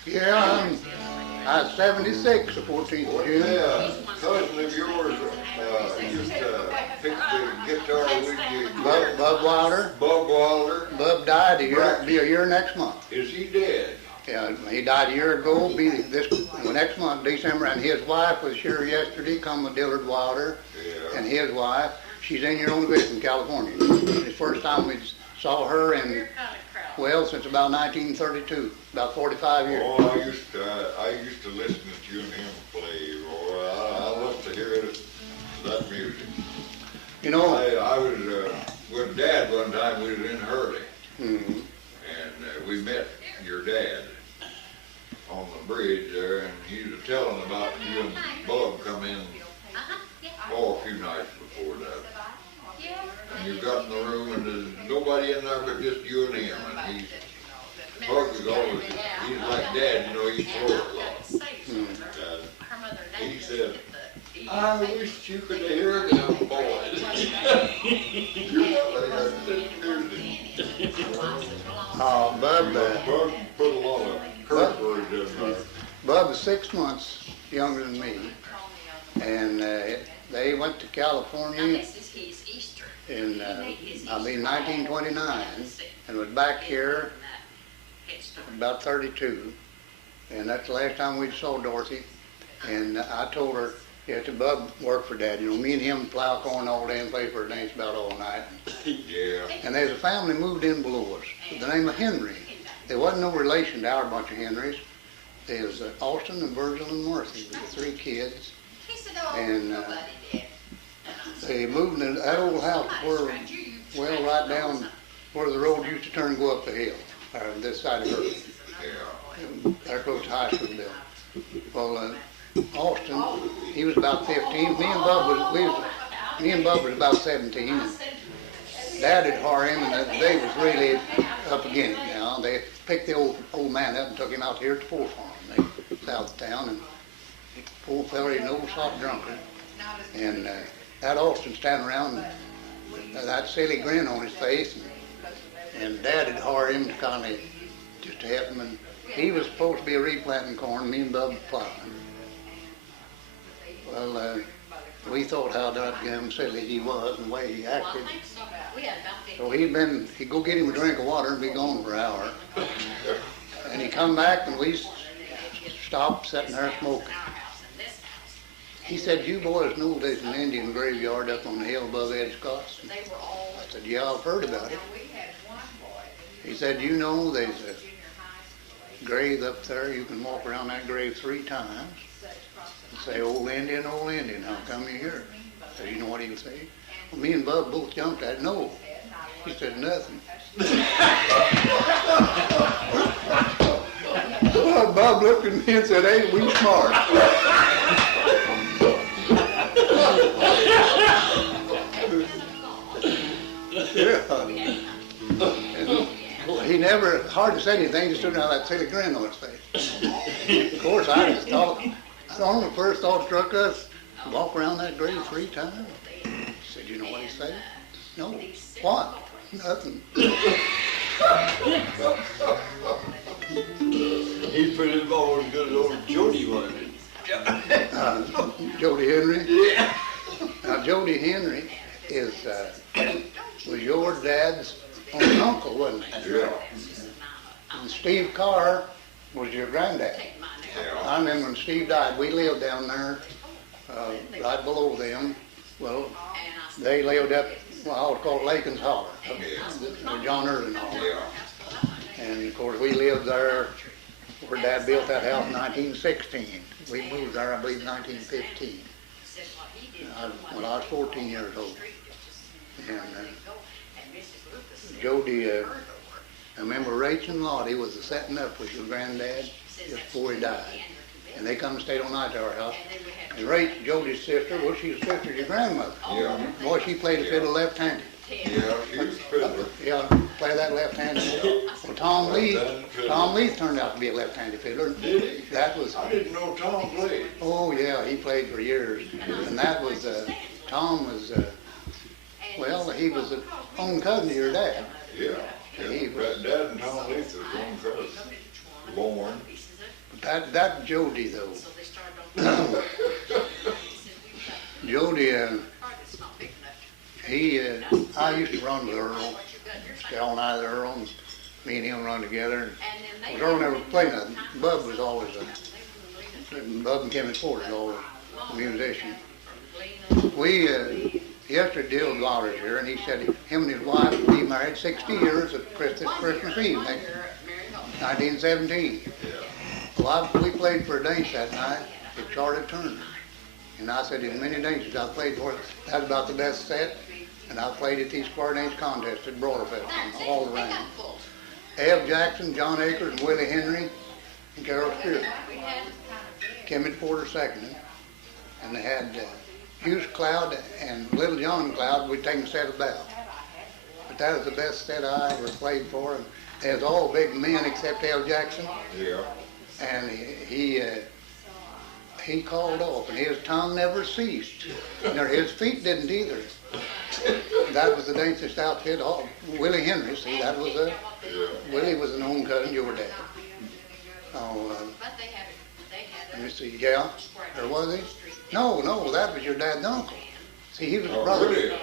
Yeah, I was 76 the 14th of June. Yeah, cousin of yours used to pick the guitar with you. Bub Wilder. Bub Wilder. Bub died be a year next month. Is he dead? Yeah, he died a year ago, be this next month, December, and his wife was here yesterday, come with Dillard Wilder, Yeah. and his wife. She's in your own visit in California. It's the first time we saw her in, well, since about 1932, about 45 years. Oh, I used to listen to you and him play. Oh, I love to hear that music. You know, I was with Dad one time. We was in Hurley, mhm. and we met your dad on the bridge there, and he was telling about you and Bub come in a few nights before that. And you got in the room, and there's nobody in there but just you and him. And Bug was always, he's like Dad, you know, he swore a lot. And he said, I wish you could hear them boys. Bub, Bug put a lot of curse words in there. Bub was 6 months younger than me, and they went to California in, 1929, and was back here about 32, and that's the last time we saw Dorothy. And I told her, yeah, to Bub worked for Dad. You know, me and him plow corn all day and play for a dance about all night. Yeah. And there's a family moved in below us, with the name of Henry. There wasn't no relation to our bunch of Henrys. There was Austin and Virgil and Murphy with the 3 kids. And they moved in that old house where, well, right down where the road used to turn and go up the hill, or this side of her. Yeah. There close to high school building. Well, Austin, he was about 15. Me and Bub was about 17. And Dad had hired him, and they was really up against it now. They picked the old man up and took him out here to the Fort Farm, south of town, and Poor fella, he's an old soft drunkard. And that Austin standing around, that silly grin on his face, and Dad had hired him to kind of just to help him. And he was supposed to be replanting corn, me and Bub plowing. Well, we thought how damn silly he was and the way he acted. So he'd go get him a drink of water and be gone for an hour. And he come back and we stopped sitting there smoking. He said, "You boys know there's an Indian graveyard up on the hill above Ed Scott's?" I said, "Yeah, I've heard about it." He said, "You know there's a grave up there. You can walk around that grave 3 times and say, 'Old Indian, old Indian, how come you here?'" I said, "You know what he would say?" Well, me and Bub both jumped at it. "No." He said, "Nothing." Well, Bub looked at me and said, "Ain't we smart?" Yeah. And he never hardly said anything, just stood there with that silly grin on his face. Of course, I just thought, I don't know, the first thought struck us, walk around that grave 3 times. He said, "You know what he said?" "No." "What?" "Nothing." He's pretty involved in good old Jody one. Jody Henry? Yeah. Now, Jody Henry was your dad's own uncle, wasn't he? Yeah. And Steve Carr was your granddad. Yeah. I remember when Steve died, we lived down there, right below them. Well, they lived up, well, I would call it Lakin's Holler, where John Irvin Hall. Yeah. And of course, we lived there where Dad built that house in 1916. We moved there, I believe, 1915. When I was 14 years old. And Jody, I remember Rach and Lottie was setting up with your granddad just before he died. And they come and stayed all night at our house. And Rach, Jody's sister, well, she's a sister to your grandmother. Yeah. Boy, she played the fiddle left-handed. Yeah, she was a fiddler. Yeah, play that left-handed. Well, Tom Leith turned out to be a left-handed fiddler. Did he? That was, I didn't know Tom played. oh yeah, he played for years. And that was, Tom was, well, he was an own cousin to your dad. Yeah. He was, Dad and Tom Leith was one cousin. Born. that Jody though. Jody, I used to run with Earl, stay all night with Earl, and me and him run together. And Earl never played nothing. Bub was always Bub and Kevin Ford was always a musician. We, yesterday Dill Goddard's here, and he said him and his wife would be married 60 years at Christmas Eve, 1917. Well, we played for a dance that night at Charlie Turner. And I said, in many dances I played for, that's about the best set. And I played at these square dance contests at Broderfeld all around. Eb Jackson, John Akers, and Willie Henry, and Carol Spears. Kemet Porter seconded. And they had Hughes Cloud and Little John Cloud. We'd taken a set of that. But that was the best set I ever played for. And they was all big men except Eb Jackson. Yeah. And he called off, and his tongue never ceased. And his feet didn't either. That was the dancest outfit. Oh, Willie Henry, see, that was Willie was an own cousin, your dad. Oh, let me see, yeah, or was he? No, that was your dad's uncle. See, he was a brother. Willie.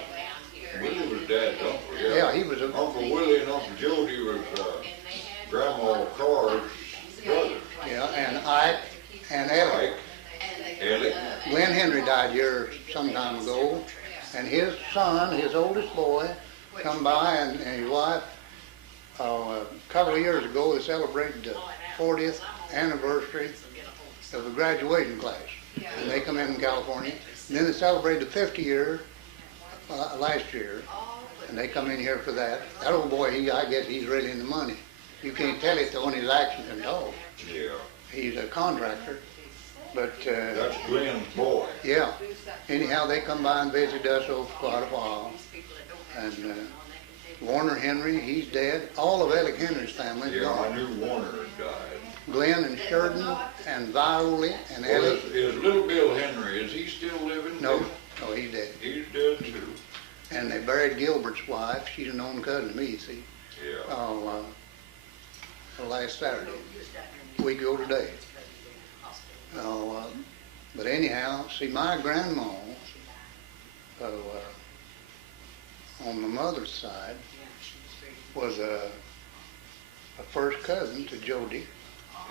Willie was Dad's uncle, yeah. Yeah, he was a... Uncle Willie and Uncle Jody was Grandma Carr's brother. Yeah, and Ike and Ellie. Ellie. Glen Henry died here some time ago, and his son, his oldest boy, come by, and his wife, a couple of years ago, they celebrated the 40th anniversary of the graduating class. And they come in California. And then they celebrated the 50 year last year, and they come in here for that. That old boy, I guess he's really in the money. You can't tell it though in his actions and talk. Yeah. He's a contractor. But, that's Glen's boy. Yeah. Anyhow, they come by and visit us over quite a while. And Warner Henry, he's dead. All of Alec Henry's family is Yeah, gone. I knew Warner had died. Glen and Shorty and Viola and Well, Ellie. is little Bill Henry, is he still living? No, no, he's dead. He's dead too. And they buried Gilbert's wife. She's an own cousin to me, see. Yeah. Last Saturday, a week ago today. But anyhow, see, my grandma, on the mother's side, was a first cousin to Jody.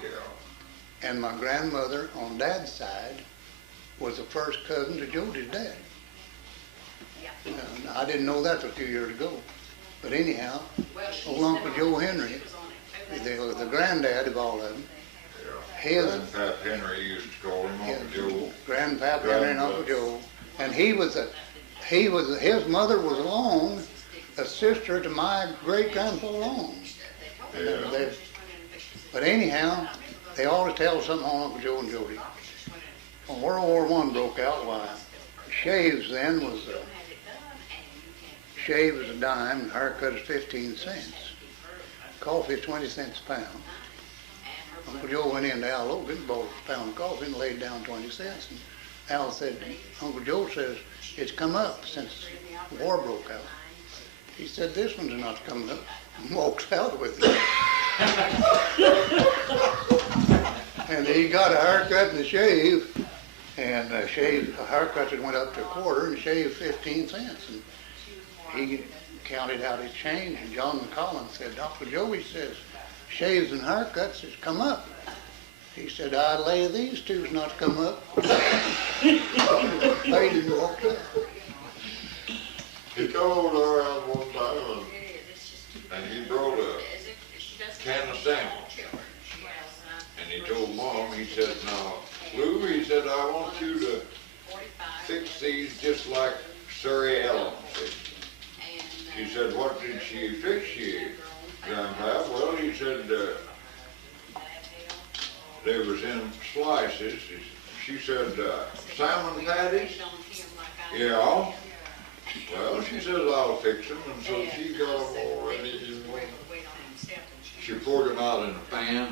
Yeah. And my grandmother on dad's side was a first cousin to Jody's dad. And I didn't know that a few years ago. But anyhow, old Uncle Joe Henry, the granddad of all of them, his Grandpap Henry used to call him Uncle Joe. Grandpap Henry and Uncle Joe, and his mother was Long, a sister to my great grandpa Long. Yeah. But anyhow, they always tell something on Uncle Joe and Jody. When World War I broke out, why, shaves then was shave is a dime, and haircut is 15 cents. Coffee is 20 cents a pound. Uncle Joe went into Al Logan, bought a pound of coffee and laid down 20 cents. And Al said, Uncle Joe says, it's come up since the war broke out. He said, this one's not coming up. And walks out with it. And he got a haircut and a shave, and a haircut that went up to a quarter and shaved 15 cents. And he counted out his change, and John Collins said, Dr. Joey says, shaves and haircuts has come up. He said, I lay these two's not come up. Paid and walked up. He called around one time and he brought a can of sandwich. And he told Mom, he said, now, Lou, he said, I want you to fix these just like Surrey Ellen fixed. He said, what did she fix you, Grandpa? Well, he said, they was in slices. She said, salmon patties? Yeah. Well, she says, I'll fix them. And so she got them all ready. She poured them out in a pan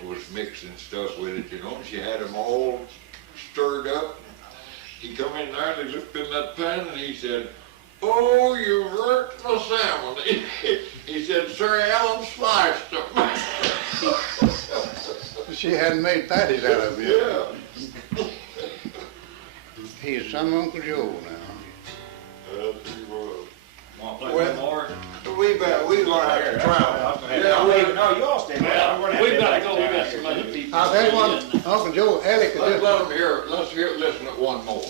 and was mixing stuff with it, you know. She had them all stirred up. He come in there and he looked in that pan and he said, oh, you burnt the salmon. He said, Sir Alan sliced them. She hadn't made patties out of it. Yeah. He's some Uncle Joe now. Yes, he was. Want to play one more? We gonna have to try. No, you all stay there. We've got to go, we've got some other people. I'll tell you one, Uncle Joe, Alec is Let's just, let him hear, listen at one more.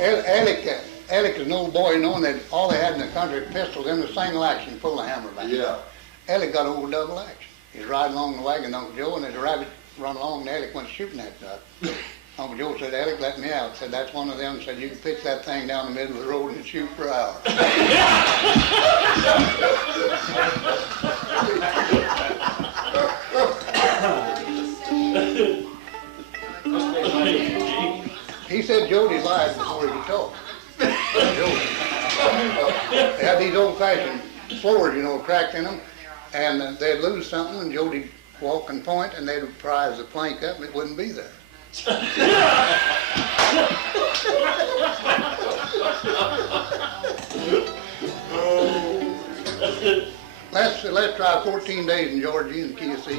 Alec is an old boy, knowing that all they had in the country was pistols in the single action full of hammer back. Yeah. Alec got over double action. He's riding along the wagon, Uncle Joe, and there's a rabbit run along, and Alec went shooting that duck. Uncle Joe said, Alec, let me out. Said, that's one of them. Said, you can pitch that thing down the middle of the road and shoot for hours. He said Jody lied before he could talk. Jody. They had these old-fashioned floors, you know, cracked in them, and they'd lose something, and Jody'd walk and point, and they'd prise the plank up, and it wouldn't be there. Let's try 14 days in Georgia and KC.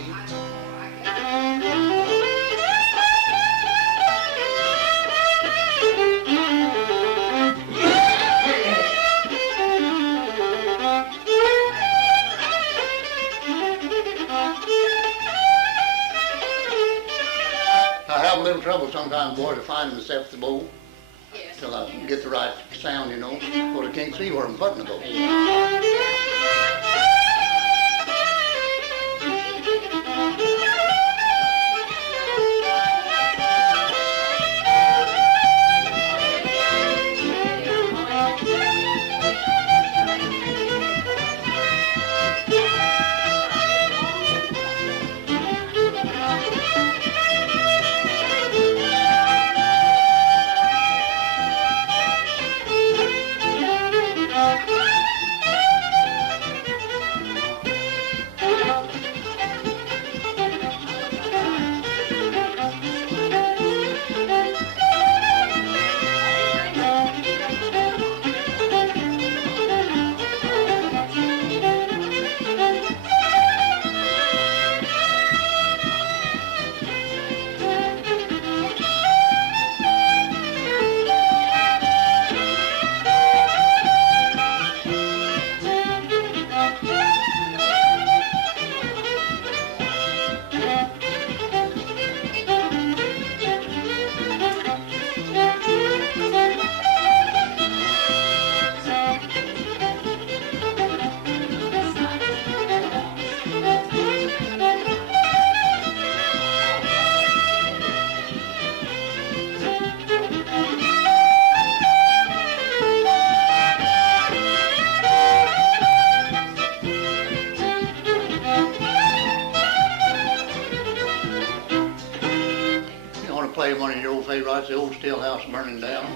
I have a little trouble sometimes, boys, to find them except the bow. Till I get the right sound, you know, because I can't see where I'm putting the bow. play one of your old favorites, The Old Still House Burning Down?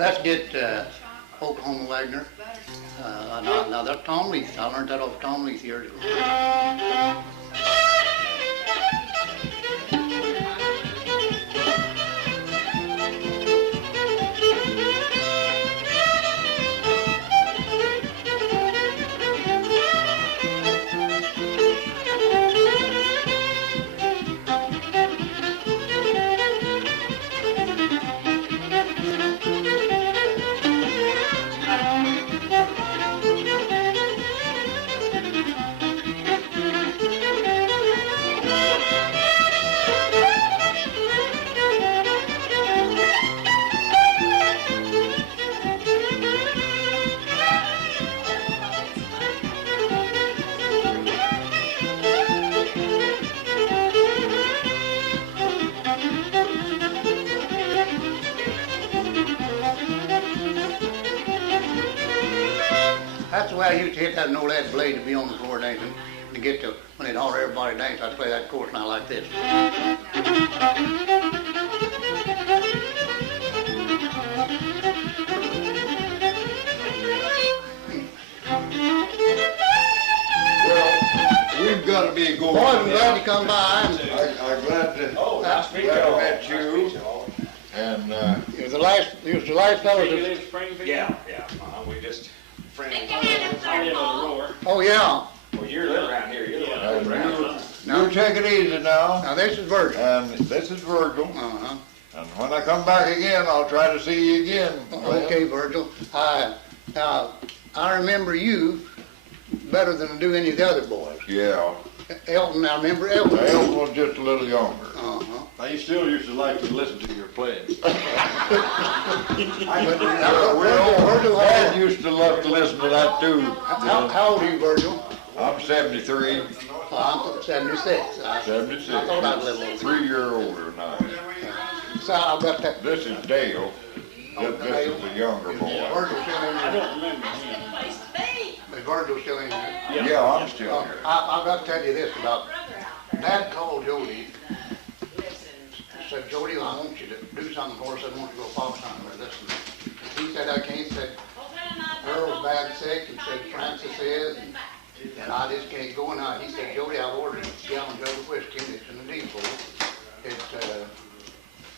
Let's get Oklahoma Wagner. Now that's Tom Leith. I learned that off Tom Leith years ago. That's the way I used to hit that old lead blade to be on the floor dancing. To get to, when they'd holler everybody dance, I'd play that chorus now like this. Well, we've got to be going. Boy, I'm glad you come by. I'm glad to meet you. And He was the last fellow You to, live in Springfield? Yeah, we just friends. I live on the roar. oh yeah. Well, you're living around here, you're the one that lives around. you take it easy now. Now this is Virgil. And this is Virgil. Uh-huh. And when I come back again, I'll try to see you again. Okay, Virgil. Now, I remember you better than I do any of the other boys. Yeah. Elton, I remember Elton. Elton was just a little younger. Uh-huh. I still used to like to listen to your playing. Virgil, Dad used to love to listen to that too. how old are you, Virgil? I'm 73, I'm 76. I 76. thought I was a little older. 3 year older than I am. So I've got that. This is Dale. This is the younger boy. Virgil's still in I there. don't remember him. Is Virgil's still in there? Yeah, I'm still here. I've got to tell you this about, Dad called Jody, said, Jody, I want you to do something for us. I want you to go fox hunting with us. And he said, I can't. He said, Earl's bad sick. He said, Francis is. And I just can't go. And he said, Jody, I've ordered a gallon jug of whiskey and it's in the depot. It's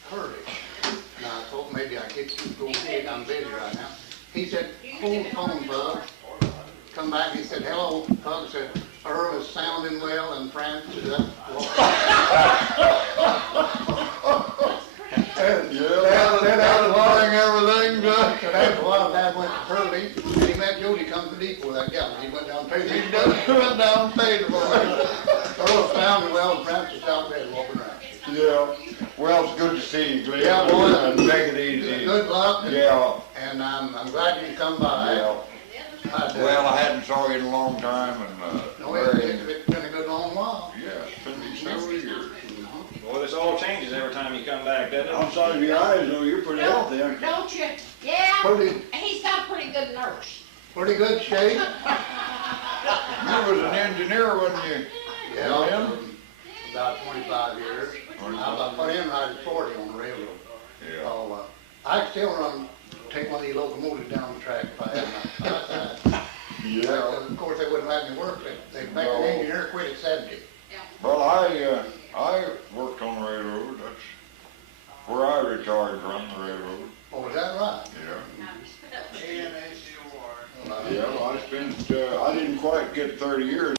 Kurdish. And I thought maybe I could go ahead. I'm busy right now. He said, hold the phone, bud. Come back, he said, hello, Pug. Said, Earl is sounding well and Francis is up. Everything good. So after a while, Dad went to Pearlie, and he met Jody come to the depot with that gallon. He went down and paid He his just went down and paid for it. Earl is sounding well and Francis out there walking around. Yeah. Well, it's good to see you, Glen. Yeah, boy. And take it easy. Good luck. Yeah. And I'm glad you come by. Yeah. Well, I hadn't saw you in a long time, and No, it's been a good long while. yeah, it's been several years. Well, this all changes every time you come back, doesn't it? Outside of your eyes, though, you're pretty healthy, aren't you? Don't you? Yeah, Pretty, he's got a pretty good nurse. pretty good shape. You was an engineer, wasn't you? Yeah, about 25 years. I put in right at 40 on the railroad. Yeah. So, I could still take one of these locomotives down the track if I had my. Yeah. Of course, they wouldn't let me work. They make an engineer quit at 70. Well, I worked on the railroad. That's where I retired from, the railroad. Oh, is that right? Yeah. Yeah, well, I didn't quite get 30 years.